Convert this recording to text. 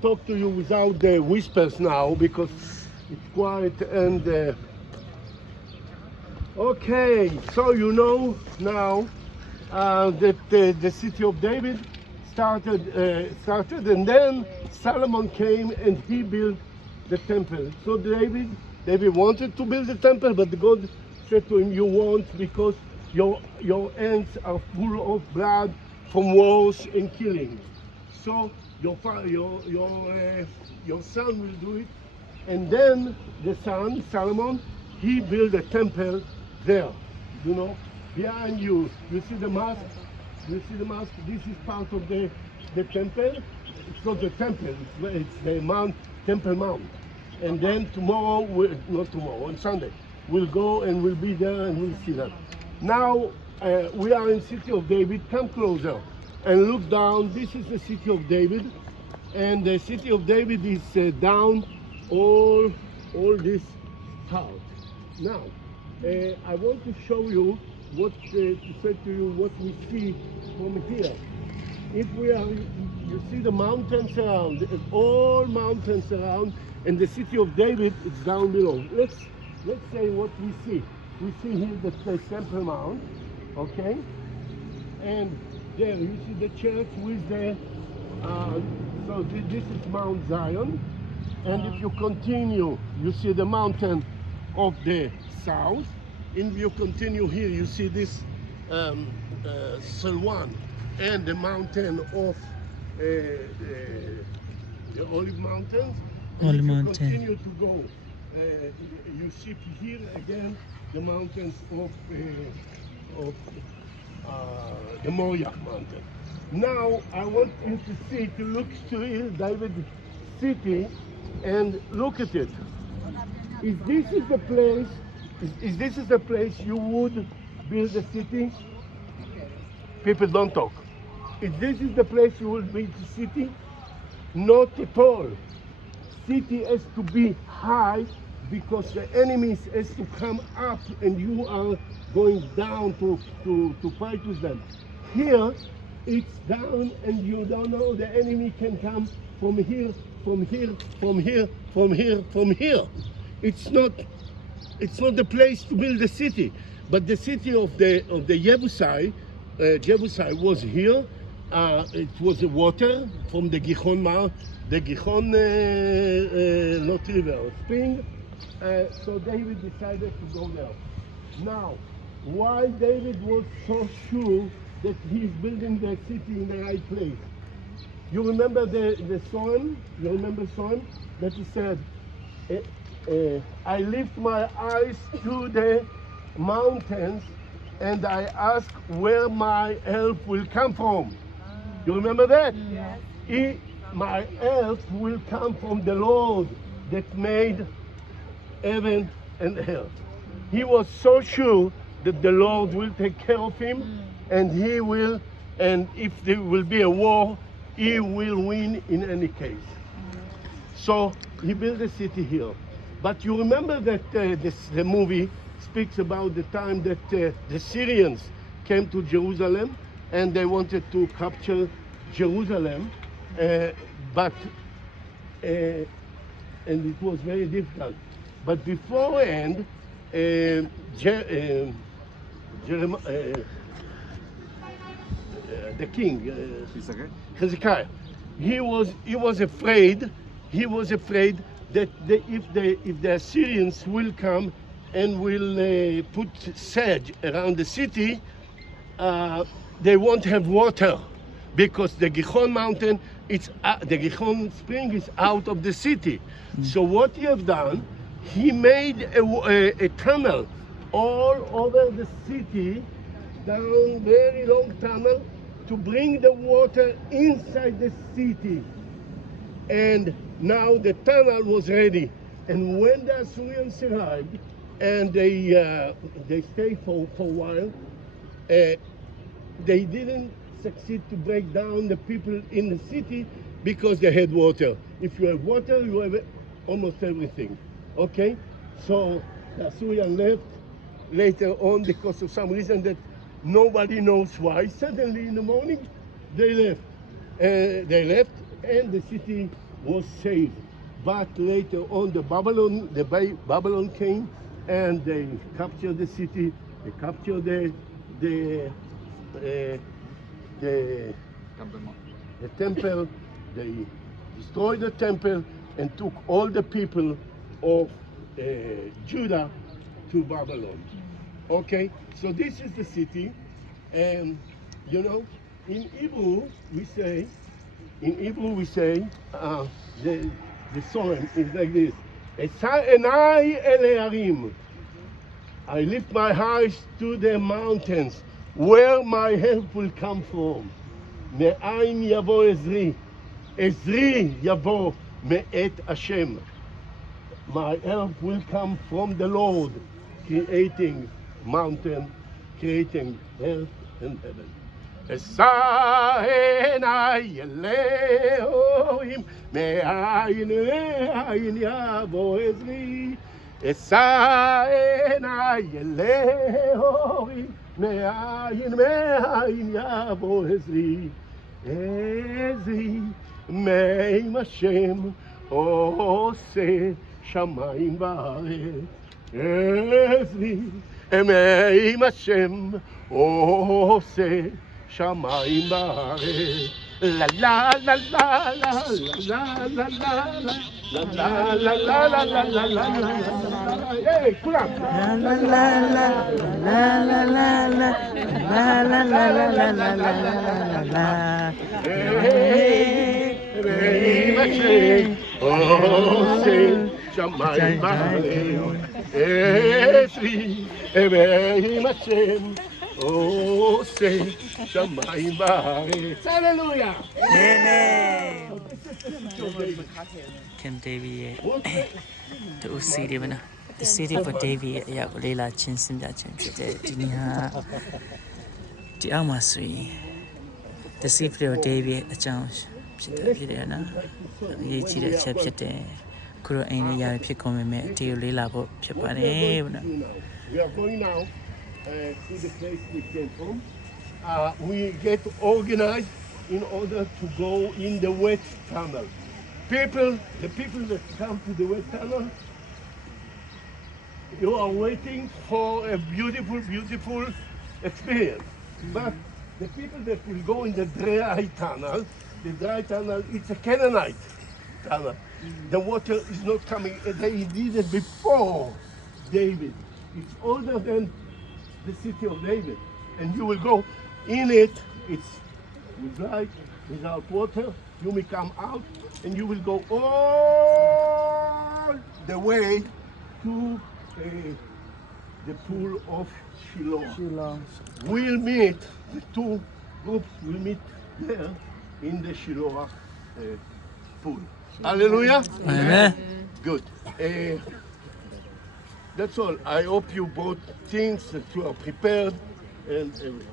talk to you without the whispers now because it's quiet and okay, so you know now that the city of David started and then Solomon came and he built the temple. So David wanted to build the temple, but God said to him, you won't, because your hands are full of blood from wars and killing. So your son will do it. And then the son, Solomon, he built a temple there. You know, behind you, you see the mosque? You see the mosque? This is part of the temple. It's not the temple, it's the Mount, Temple Mount. And then tomorrow, not tomorrow, on Sunday, we'll go and we'll be there and we'll see that. Now, we are in city of David. Come closer and look down. This is the city of David. And the city of David is down all this part. Now, I want to show you what to say to you what we see from here. If we are, you see the mountains around, all mountains around, and the city of David is down below. Let's say what we see. We see here the Temple Mount, okay? And there you see the church with the, so this is Mount Zion. And if you continue, you see the mountain of the south. If you continue here, you see this Silwan and the mountain of the Olive Mountains. And if you continue to go, you see here again the mountains of the Moriah mountain. Now I want you to see, to look to David city and look at it. If this is the place, if this is the place you would build a city, people don't talk. If this is the place you will build a city, not at all. City has to be high because the enemies has to come up and you are going down to fight with them. Here, it's down and you don't know the enemy can come from here, from here, from here, from here, from here. It's not the place to build a city, but the city of the Jebusai was here. It was the water from the Gihon not river, spring. So David decided to go there. Now, why David was so sure that he's building the city in the right place? You remember the psalm? You remember psalm that he said, I lift my eyes to the mountains and I ask where my help will come from. You remember that? Yes. My help will come from the Lord that made heaven and earth. He was so sure that the Lord will take care of him and he will, and if there will be a war, he will win in any case. So he built a city here. But you remember that the movie speaks about the time that the Syrians came to Jerusalem and they wanted to capture Jerusalem, and it was very difficult. But beforehand, the king, Hezekiah, he was afraid that if the Assyrians will come and will put siege around the city, they won't have water because the Gihon mountain, the Gihon spring is out of the city. So what he have done, he made a tunnel all over the city, down very long tunnel to bring the water inside the city. And now the tunnel was ready. And when the Assyrians arrived and they stayed for a while, they didn't succeed to break down the people in the city because they had water. If you have water, you have almost everything. Okay? So the Assyrians left later on because of some reason that nobody knows why. Suddenly in the morning, they left. And the city was saved. But later on, Babylon came, and they captured the city. They captured the temple. They destroyed the temple and took all the people of Judah to Babylon. Okay, so this is the city, and you know, in Hebrew we say the psalm is like this: Enai ele harim. I lift my eyes to the mountains, where my help will come from. Me'ain yavo ezri. Ezri yavo me'et Hashem. My help will come from the Lord, creating mountain, creating earth and heaven. Esa enai Elohim, me'ain yavo ezri. Esa enai Elohim, me'ain yavo ezri. Ezri me'im Hashem ose shamayim va'aretz. Ezri me'im Hashem ose shamayim va'aretz. La la la la la la la la la. La la la la la la la la la. Hey, כולם. La la la la la la la la la la la la la la. Hey, hey, עושה שמיים וארץ. אצלי אלוהים השם עושה שמיים וארץ. Hallelujah. Amen. King David, the city, the city for David, Yakulila, Chinsimba, Dinia, the Amasui, the city of David, a chance, Pidana, Yachida Chapchete, Kuro Aina Yapicome, Teolila, Chapane. We are going now to the place we came from. We get organized in order to go in the wet tunnel. The people that come to the wet tunnel, you are waiting for a beautiful, beautiful experience. But the people that will go in the dry tunnel, it's a Canaanite tunnel. The water is not coming. They did it before David. It's older than the city of David. And you will go in it. It's with light, without water. You may come out and you will go all the way to the pool of Shiloh. We'll meet, the two groups will meet there in the Shiloh pool. Hallelujah. Amen. Good. That's all. I hope you brought things that you are prepared and everything.